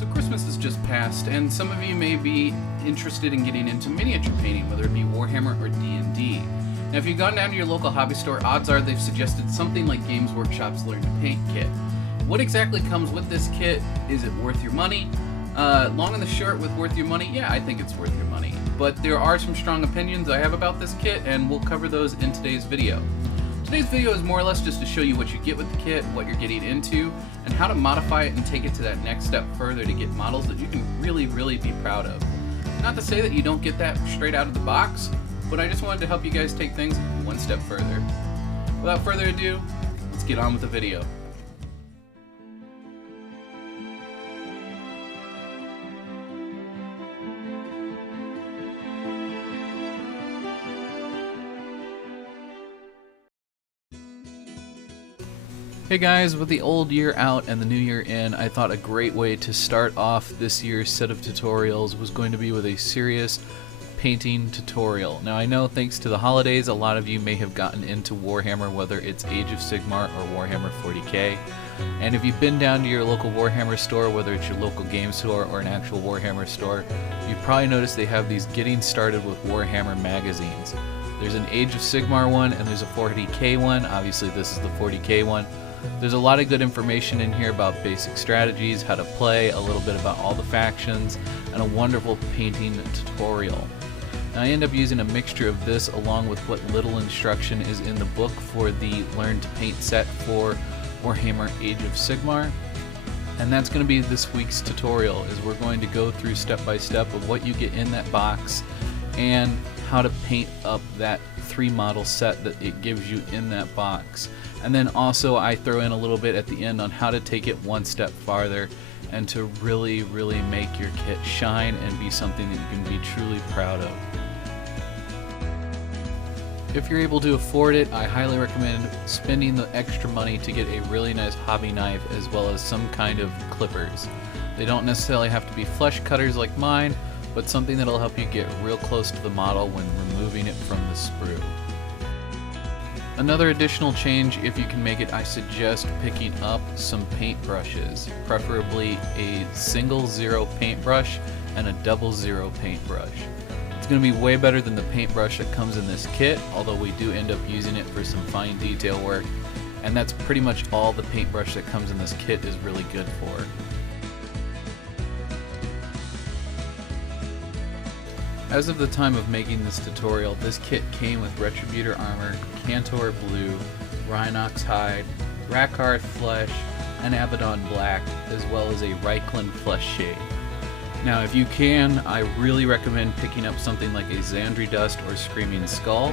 So Christmas has just passed, and some of you may be interested in getting into miniature painting, whether it be Warhammer or D&D. Now, if you've gone down to your local hobby store, odds are they've suggested something like Games Workshop's Learn to Paint kit. What exactly comes with this kit? Is it worth your money? Long and the short with worth your money, yeah, I think it's worth your money. But there are some strong opinions I have about this kit, and we'll cover those in today's video. Today's video is more or less just to show you what you get with the kit, what you're getting into, and how to modify it and take it to that next step further to get models that you can really be proud of. Not to say that you don't get that straight out of the box, but I just wanted to help you guys take things one step further. Without further ado, let's get on with the video. Hey guys, with the old year out and the new year in, I thought a great way to start off this year's set of tutorials was going to be with a serious painting tutorial. Now I know thanks to the holidays a lot of you may have gotten into Warhammer, whether it's Age of Sigmar or Warhammer 40k. And if you've been down to your local Warhammer store, whether it's your local game store or an actual Warhammer store, you've probably noticed they have these Getting Started with Warhammer magazines. There's an Age of Sigmar one and there's a 40k one. Obviously this is the 40k one. There's a lot of good information in here about basic strategies, how to play, a little bit about all the factions, and a wonderful painting tutorial. Now, I end up using a mixture of this along with what little instruction is in the book for the Learn to Paint set for Warhammer Age of Sigmar. And that's going to be this week's tutorial, is we're going to go through step by step of what you get in that box and how to paint up that 3-model set that it gives you in that box. And then also I throw in a little bit at the end on how to take it one step farther and to really make your kit shine and be something that you can be truly proud of. If you're able to afford it, I highly recommend spending the extra money to get a really nice hobby knife as well as some kind of clippers. They don't necessarily have to be flesh cutters like mine, but something that'll help you get real close to the model when removing it from the sprue. Another additional change, if you can make it, I suggest picking up some paint brushes, preferably a single 0 paintbrush and a double 0 paintbrush. It's going to be way better than the paintbrush that comes in this kit, although we do end up using it for some fine detail work, and that's pretty much all the paintbrush that comes in this kit is really good for. As of the time of making this tutorial, this kit came with Retributor armor, Cantor blue, Rhinox hide, Rakarth flesh, and Abaddon black, as well as a Reikland flesh shade. Now if you can, I really recommend picking up something like a Xandri Dust or Screaming Skull,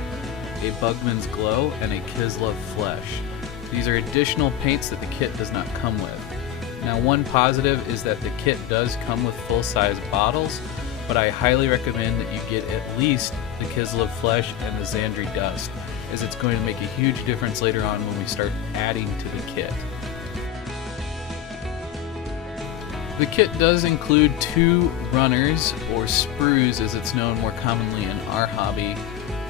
a Bugman's Glow, and a Kislev flesh. These are additional paints that the kit does not come with. Now one positive is that the kit does come with full-size bottles, but I highly recommend that you get at least the Kislev flesh and the Xandri Dust, as it's going to make a huge difference later on when we start adding to the kit. The kit does include 2 runners, or sprues as it's known more commonly in our hobby,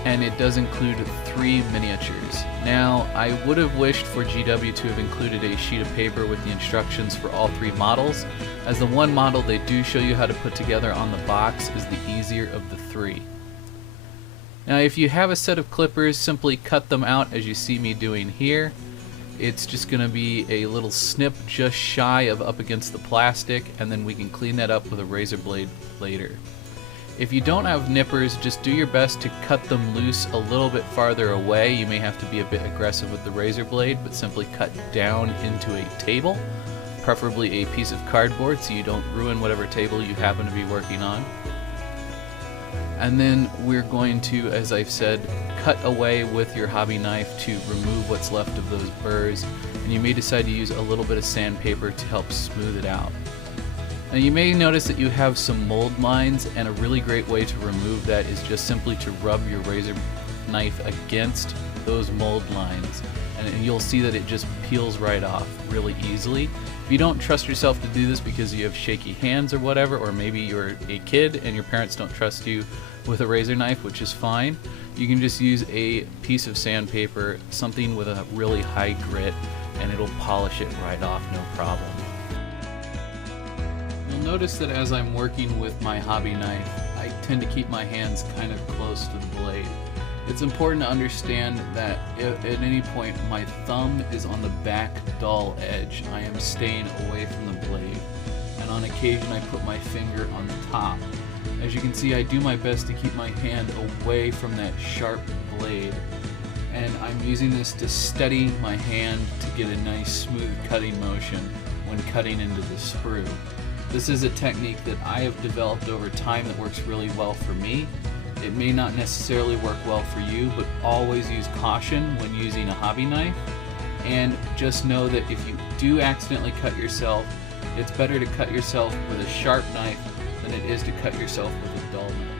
and it does include 3 miniatures. Now, I would have wished for GW to have included a sheet of paper with the instructions for all 3 models, as the one model they do show you how to put together on the box is the easier of the 3. Now if you have a set of clippers, simply cut them out as you see me doing here. It's just going to be a little snip just shy of up against the plastic, and then we can clean that up with a razor blade later. If you don't have nippers, just do your best to cut them loose a little bit farther away. You may have to be a bit aggressive with the razor blade, but simply cut down into a table, preferably a piece of cardboard so you don't ruin whatever table you happen to be working on. And then we're going to, as I've said, cut away with your hobby knife to remove what's left of those burrs, and you may decide to use a little bit of sandpaper to help smooth it out. Now you may notice that you have some mold lines, and a really great way to remove that is just simply to rub your razor knife against those mold lines, and you'll see that it just peels right off really easily. If you don't trust yourself to do this because you have shaky hands or whatever, or maybe you're a kid and your parents don't trust you with a razor knife, which is fine, you can just use a piece of sandpaper, something with a really high grit, and it'll polish it right off, no problem. notice that as I'm working with my hobby knife, I tend to keep my hands kind of close to the blade. It's important to understand that at any point my thumb is on the back dull edge. I am staying away from the blade, and on occasion I put my finger on the top. As you can see, I do my best to keep my hand away from that sharp blade, and I'm using this to steady my hand to get a nice smooth cutting motion when cutting into the sprue. This is a technique that I have developed over time that works really well for me. It may not necessarily work well for you, but always use caution when using a hobby knife. And just know that if you do accidentally cut yourself, it's better to cut yourself with a sharp knife than it is to cut yourself with a dull knife.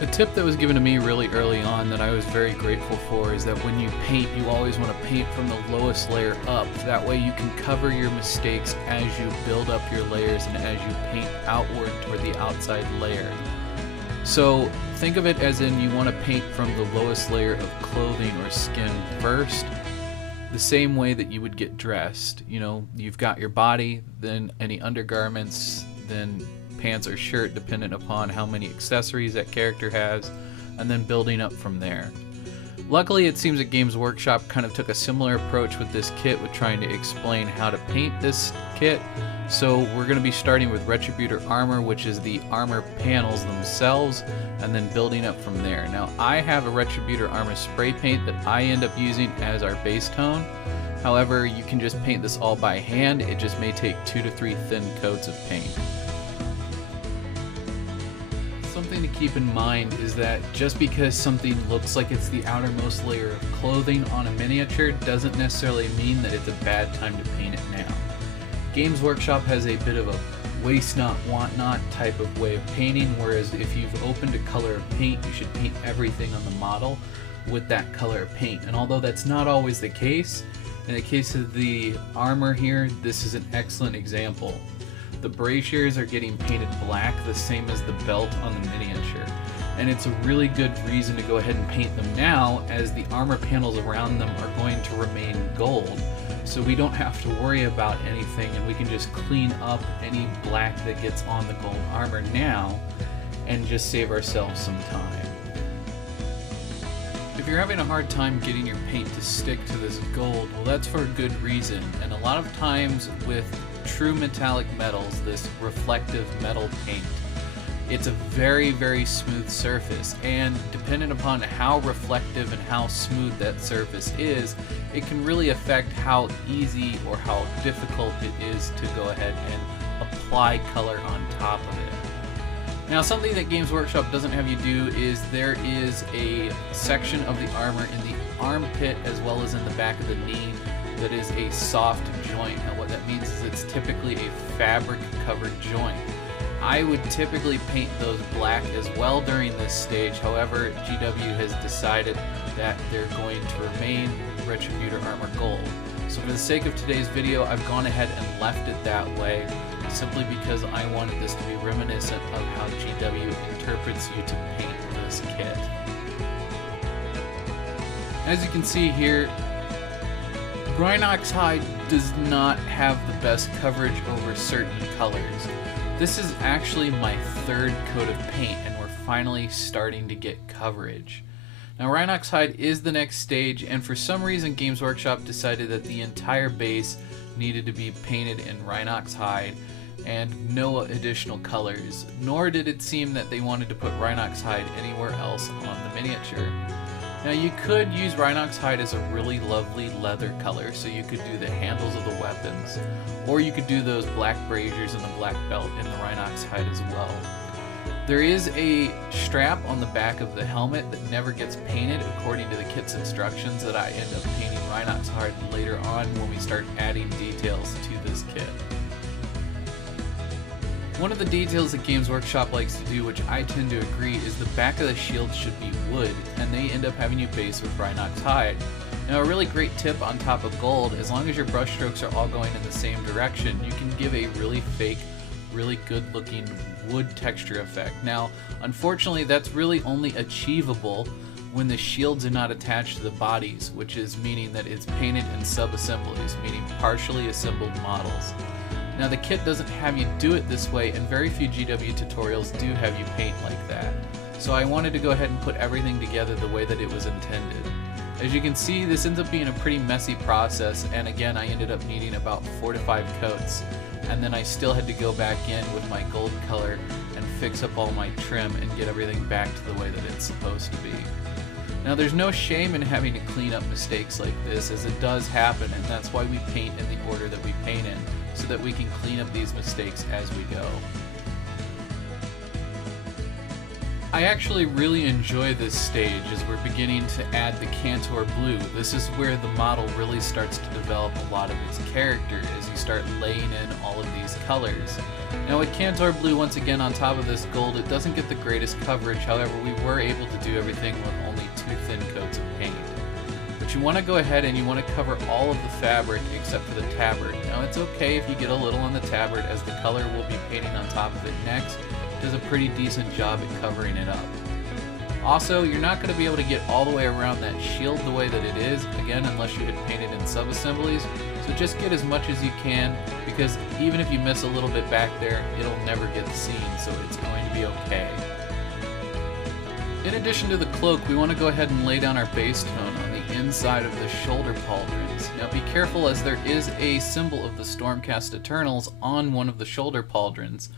A tip that was given to me really early on that I was very grateful for is that when you paint, you always want to paint from the lowest layer up. That way you can cover your mistakes as you build up your layers and as you paint outward toward the outside layer. So think of it as in you want to paint from the lowest layer of clothing or skin first, the same way that you would get dressed. You know, you've got your body, then any undergarments, then pants or shirt dependent upon how many accessories that character has, and then building up from there. Luckily, it seems that Games Workshop kind of took a similar approach with this kit with trying to explain how to paint this kit. So we're going to be starting with Retributor Armor, which is the armor panels themselves, and then building up from there. Now I have a Retributor Armor spray paint that I end up using as our base tone. However, you can just paint this all by hand. It just may take 2 to 3 thin coats of paint. Something to keep in mind is that just because something looks like it's the outermost layer of clothing on a miniature doesn't necessarily mean that it's a bad time to paint it now. Games Workshop has a bit of a waste not, want not type of way of painting, whereas if you've opened a color of paint, you should paint everything on the model with that color of paint. And although that's not always the case, in the case of the armor here, this is an excellent example. The braziers are getting painted black, the same as the belt on the miniature. And it's a really good reason to go ahead and paint them now, as the armor panels around them are going to remain gold. So we don't have to worry about anything, and we can just clean up any black that gets on the gold armor now and just save ourselves some time. If you're having a hard time getting your paint to stick to this gold, well, that's for a good reason. And a lot of times with true metallic metals, this reflective metal paint, it's a very, very smooth surface, and depending upon how reflective and how smooth that surface is, it can really affect how easy or how difficult it is to go ahead and apply color on top of it. Now, something that Games Workshop doesn't have you do is there is a section of the armor in the armpit as well as in the back of the knee that is a soft joint. Now what that means is it's typically a fabric covered joint. I would typically paint those black as well during this stage. However, GW has decided that they're going to remain Retributor Armor Gold. So for the sake of today's video, I've gone ahead and left it that way, simply because I wanted this to be reminiscent of how GW interprets you to paint this kit. As you can see here, Rhinox hide does not have the best coverage over certain colors. This is actually my third coat of paint, and we're finally starting to get coverage. Now, Rhinox hide is the next stage, and for some reason Games Workshop decided that the entire base needed to be painted in Rhinox hide and no additional colors, nor did it seem that they wanted to put Rhinox hide anywhere else on the miniature. Now, you could use Rhinox hide as a really lovely leather color, so you could do the handles of the weapons, or you could do those black braziers and the black belt in the Rhinox hide as well. There is a strap on the back of the helmet that never gets painted according to the kit's instructions that I end up painting Rhinox hide later on when we start adding details to this kit. One of the details that Games Workshop likes to do, which I tend to agree, is the back of the shield should be wood, and they end up having you base with Rhinox hide. Now a really great tip on top of gold, as long as your brush strokes are all going in the same direction, you can give a really fake, really good looking wood texture effect. Now unfortunately that's really only achievable when the shields are not attached to the bodies, which is meaning that it's painted in sub-assemblies, meaning partially assembled models. Now the kit doesn't have you do it this way, and very few GW tutorials do have you paint like that. So I wanted to go ahead and put everything together the way that it was intended. As you can see, this ends up being a pretty messy process, and again I ended up needing about 4 to 5 coats, and then I still had to go back in with my gold color and fix up all my trim and get everything back to the way that it's supposed to be. Now there's no shame in having to clean up mistakes like this, as it does happen, and that's why we paint in the order that we paint in, so that we can clean up these mistakes as we go. I actually really enjoy this stage as we're beginning to add the Cantor Blue. This is where the model really starts to develop a lot of its character as you start laying in all of these colors. Now with Cantor Blue once again on top of this gold, it doesn't get the greatest coverage, however we were able to do everything with only 2 thin coats of paint. But you want to go ahead and you want to cover all of the fabric except for the tabard. Now it's okay if you get a little on the tabard, as the color we'll be painting on top of it next does a pretty decent job at covering it up. Also, you're not going to be able to get all the way around that shield the way that it is, again, unless you had painted in sub-assemblies, so just get as much as you can, because even if you miss a little bit back there, it'll never get seen, so it's going to be okay. In addition to the cloak, we want to go ahead and lay down our base tone on the inside of the shoulder pauldrons. Now be careful, as there is a symbol of the Stormcast Eternals on one of the shoulder pauldrons.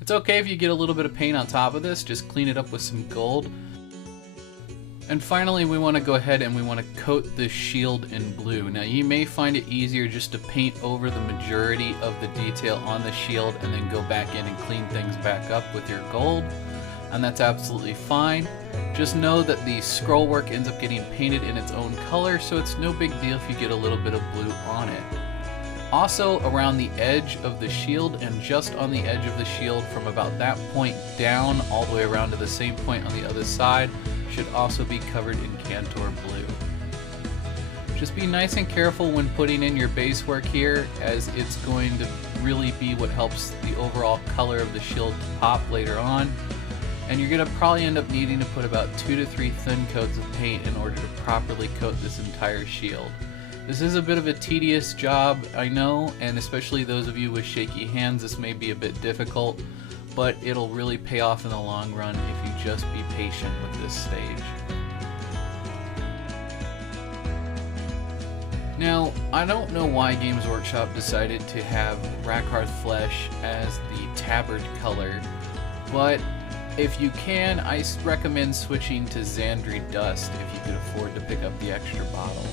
It's okay if you get a little bit of paint on top of this, just clean it up with some gold. And finally we want to go ahead and we want to coat this shield in blue. Now you may find it easier just to paint over the majority of the detail on the shield and then go back in and clean things back up with your gold, and that's absolutely fine. Just know that the scroll work ends up getting painted in its own color, so it's no big deal if you get a little bit of blue on it. Also around the edge of the shield, and just on the edge of the shield from about that point down all the way around to the same point on the other side, should also be covered in Cantor Blue. Just be nice and careful when putting in your base work here, as it's going to really be what helps the overall color of the shield to pop later on. And you're going to probably end up needing to put about 2 to 3 thin coats of paint in order to properly coat this entire shield. This is a bit of a tedious job, I know, and especially those of you with shaky hands, this may be a bit difficult, but it'll really pay off in the long run if you just be patient with this stage. Now, I don't know why Games Workshop decided to have Rakarth Flesh as the tabard color, but if you can, I recommend switching to Xandri Dust if you could afford to pick up the extra bottle.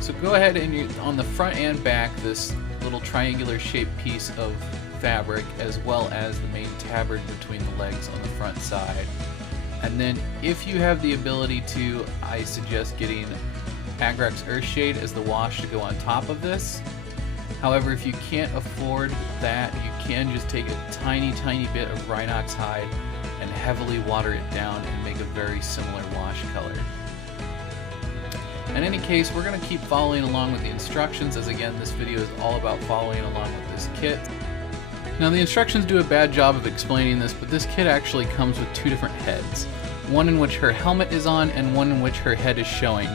So go ahead and on the front and back, this little triangular shaped piece of fabric, as well as the main tabard between the legs on the front side. And then if you have the ability to, I suggest getting Agrax Earthshade as the wash to go on top of this. However, if you can't afford that, you can just take a tiny bit of Rhinox hide and heavily water it down and make a very similar wash color. In any case, we're going to keep following along with the instructions, as again this video is all about following along with this kit. Now the instructions do a bad job of explaining this, but this kit actually comes with 2 different heads. One in which her helmet is on and one in which her head is showing.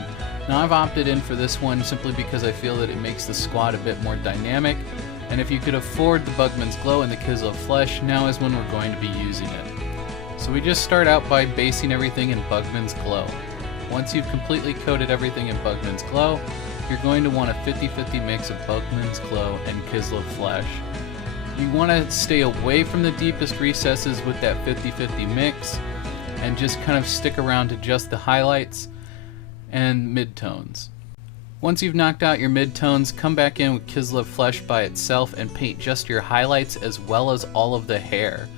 Now I've opted in for this one simply because I feel that it makes the squad a bit more dynamic, and if you could afford the Bugman's Glow and the Kislev Flesh, now is when we're going to be using it. So we just start out by basing everything in Bugman's Glow. Once you've completely coated everything in Bugman's Glow, you're going to want a 50-50 mix of Bugman's Glow and Kislev Flesh. You want to stay away from the deepest recesses with that 50-50 mix, and just kind of stick around to just the highlights and midtones. Once you've knocked out your midtones, come back in with Kislev Flesh by itself and paint just your highlights as well as all of the hair.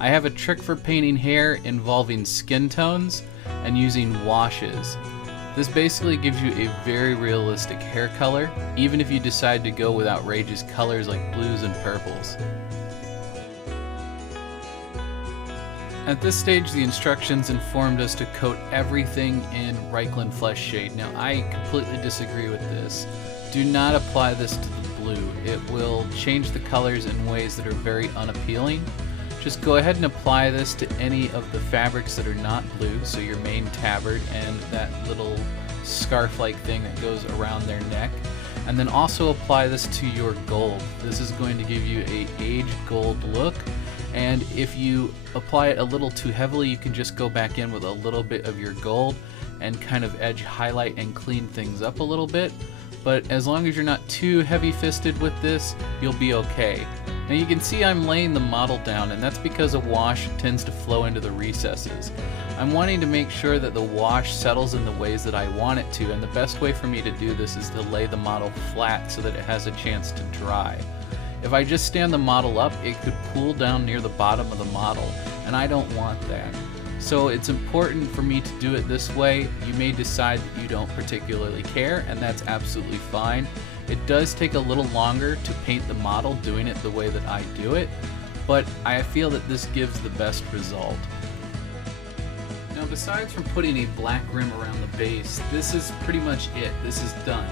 I have a trick for painting hair involving skin tones and using washes. This basically gives you a very realistic hair color, even if you decide to go with outrageous colors like blues and purples. At this stage, the instructions informed us to coat everything in Reikland Flesh Shade. Now, I completely disagree with this. Do not apply this to the blue. It will change the colors in ways that are very unappealing. Just go ahead and apply this to any of the fabrics that are not blue, so your main tabard and that little scarf-like thing that goes around their neck. And then also apply this to your gold. This is going to give you a aged gold look. And if you apply it a little too heavily, you can just go back in with a little bit of your gold and kind of edge highlight and clean things up a little bit. But as long as you're not too heavy-fisted with this, you'll be okay. Now you can see I'm laying the model down, and that's because a wash tends to flow into the recesses. I'm wanting to make sure that the wash settles in the ways that I want it to, and the best way for me to do this is to lay the model flat so that it has a chance to dry. If I just stand the model up, it could pool down near the bottom of the model, and I don't want that. So it's important for me to do it this way. You may decide that you don't particularly care, and that's absolutely fine. It does take a little longer to paint the model doing it the way that I do it, but I feel that this gives the best result. Now, besides from putting a black rim around the base, this is pretty much it. This is done.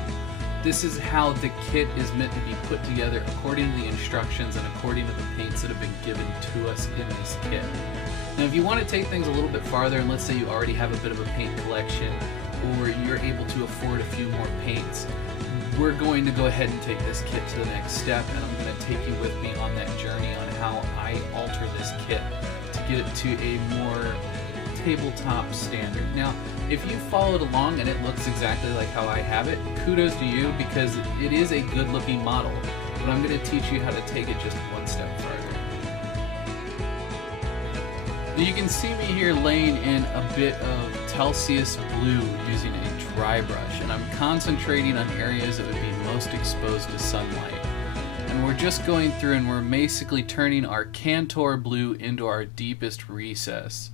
This is how the kit is meant to be put together according to the instructions and according to the paints that have been given to us in this kit. Now, if you want to take things a little bit farther, and let's say you already have a bit of a paint collection, or you're able to afford a few more paints, we're going to go ahead and take this kit to the next step, and I'm going to take you with me on that journey on how I alter this kit to get it to a more tabletop standard. Now, if you followed along and it looks exactly like how I have it, kudos to you, because it is a good looking model, but I'm going to teach you how to take it just one step further. Now you can see me here laying in a bit of Telsius blue using a dry brush, and I'm concentrating on areas that would be most exposed to sunlight. And we're just going through and we're basically turning our Cantor blue into our deepest recess.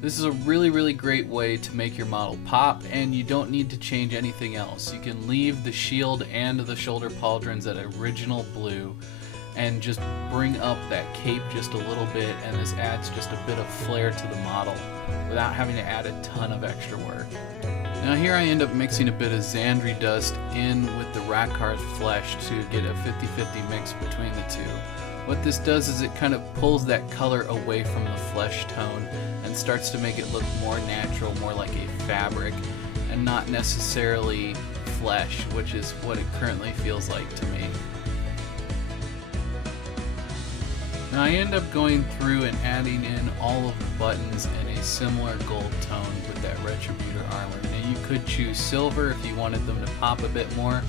This is a really great way to make your model pop, and you don't need to change anything else. You can leave the shield and the shoulder pauldrons at original blue and just bring up that cape just a little bit, and this adds just a bit of flair to the model without having to add a ton of extra work. Now here I end up mixing a bit of Xandri dust in with the Rakarth flesh to get a 50-50 mix between the two. What this does is it kind of pulls that color away from the flesh tone and starts to make it look more natural, more like a fabric, and not necessarily flesh, which is what it currently feels like to me. Now I end up going through and adding in all of the buttons in a similar gold tone with that Retributor armor. Now you could choose silver if you wanted them to pop a bit more,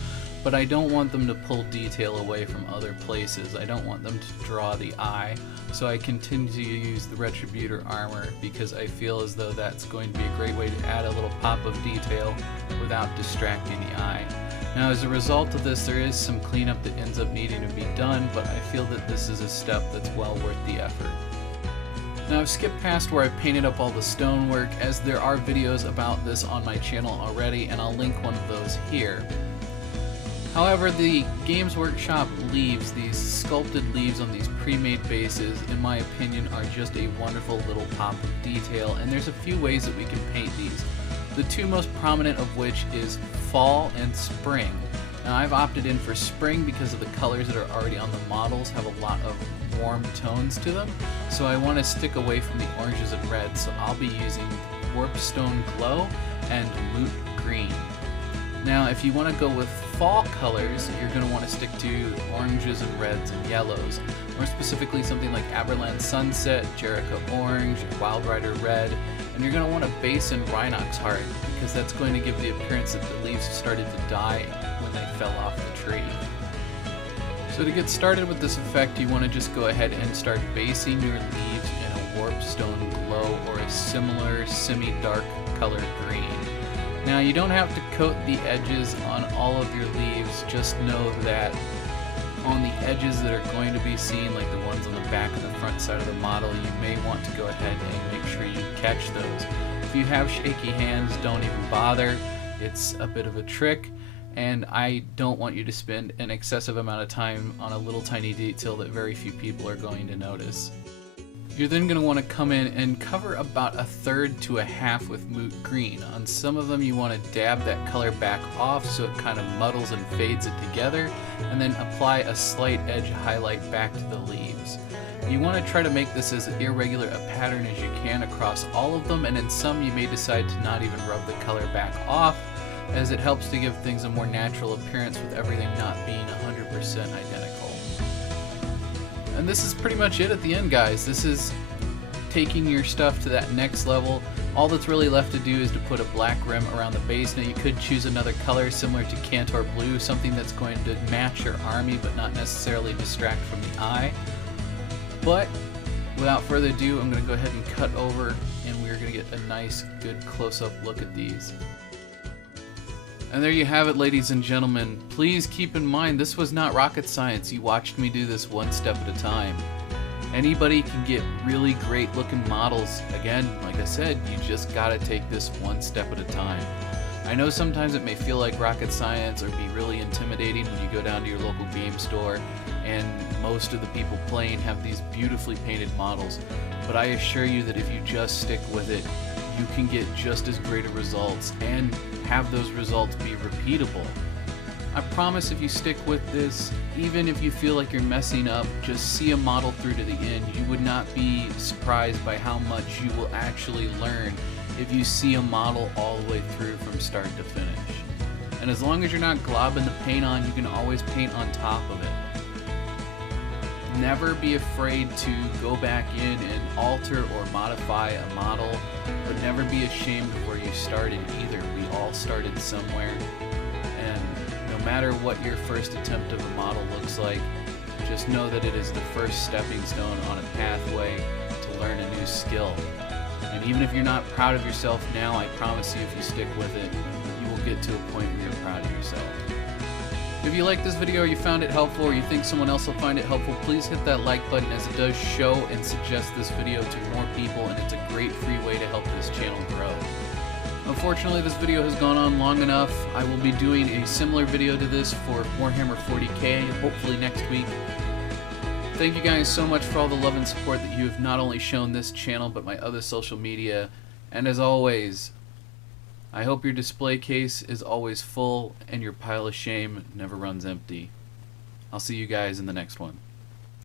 but I don't want them to pull detail away from other places. I don't want them to draw the eye, so I continue to use the Retributor armor because I feel as though that's going to be a great way to add a little pop of detail without distracting the eye. Now as a result of this, there is some cleanup that ends up needing to be done, but I feel that this is a step that's well worth the effort. Now I've skipped past where I've painted up all the stonework, as there are videos about this on my channel already, and I'll link one of those here. However, the Games Workshop leaves, these sculpted leaves on these pre-made bases, in my opinion, are just a wonderful little pop of detail, and there's a few ways that we can paint these. The two most prominent of which is fall and spring. Now I've opted in for spring because of the colors that are already on the models have a lot of warm tones to them, so I want to stick away from the oranges and reds, so I'll be using Warpstone Glow and Moot Green. Now if you want to go with fall colors, you're going to want to stick to oranges and reds and yellows. More specifically something like Aberland Sunset, Jericho Orange, Wild Rider Red, and you're going to want to base in Rhinox Heart because that's going to give the appearance that the leaves started to die when they fell off the tree. So to get started with this effect, you want to just go ahead and start basing your leaves in a Warpstone Glow or a similar semi-dark color green. Now you don't have to coat the edges on all of your leaves, just know that on the edges that are going to be seen, like the ones on the back and the front side of the model, you may want to go ahead and make sure you catch those. If you have shaky hands, don't even bother. It's a bit of a trick, and I don't want you to spend an excessive amount of time on a little tiny detail that very few people are going to notice. You're then going to want to come in and cover about 1/3 to 1/2 with moot green. On some of them you want to dab that color back off so it kind of muddles and fades it together, and then apply a slight edge highlight back to the leaves. You want to try to make this as irregular a pattern as you can across all of them, and in some you may decide to not even rub the color back off, as it helps to give things a more natural appearance with everything not being 100% identical. And this is pretty much it at the end, guys. This is taking your stuff to that next level. All that's really left to do is to put a black rim around the base. Now you could choose another color similar to Cantor Blue, something that's going to match your army but not necessarily distract from the eye. But without further ado, I'm going to go ahead and cut over, and we're going to get a nice, good close-up look at these. And there you have it, ladies and gentlemen. Please keep in mind, this was not rocket science. You watched me do this one step at a time. Anybody can get really great looking models. Again, like I said, you just gotta take this one step at a time. I know sometimes it may feel like rocket science or be really intimidating when you go down to your local game store and most of the people playing have these beautifully painted models. But I assure you that if you just stick with it, you can get just as great of results and have those results be repeatable. I promise if you stick with this, even if you feel like you're messing up, just see a model through to the end. You would not be surprised by how much you will actually learn if you see a model all the way through from start to finish. And as long as you're not globbing the paint on, you can always paint on top of it. Never be afraid to go back in and alter or modify a model, but never be ashamed of where you started either. We all started somewhere, and no matter what your first attempt of a model looks like, just know that it is the first stepping stone on a pathway to learn a new skill. And even if you're not proud of yourself now, I promise you if you stick with it, you will get to a point where you're proud of yourself. If you like this video or you found it helpful or you think someone else will find it helpful, please hit that like button, as it does show and suggest this video to more people, and it's a great free way to help this channel grow. Unfortunately, this video has gone on long enough. I will be doing a similar video to this for Warhammer 40k, hopefully next week. Thank you guys so much for all the love and support that you have not only shown this channel but my other social media. And as always, I hope your display case is always full and your pile of shame never runs empty. I'll see you guys in the next one.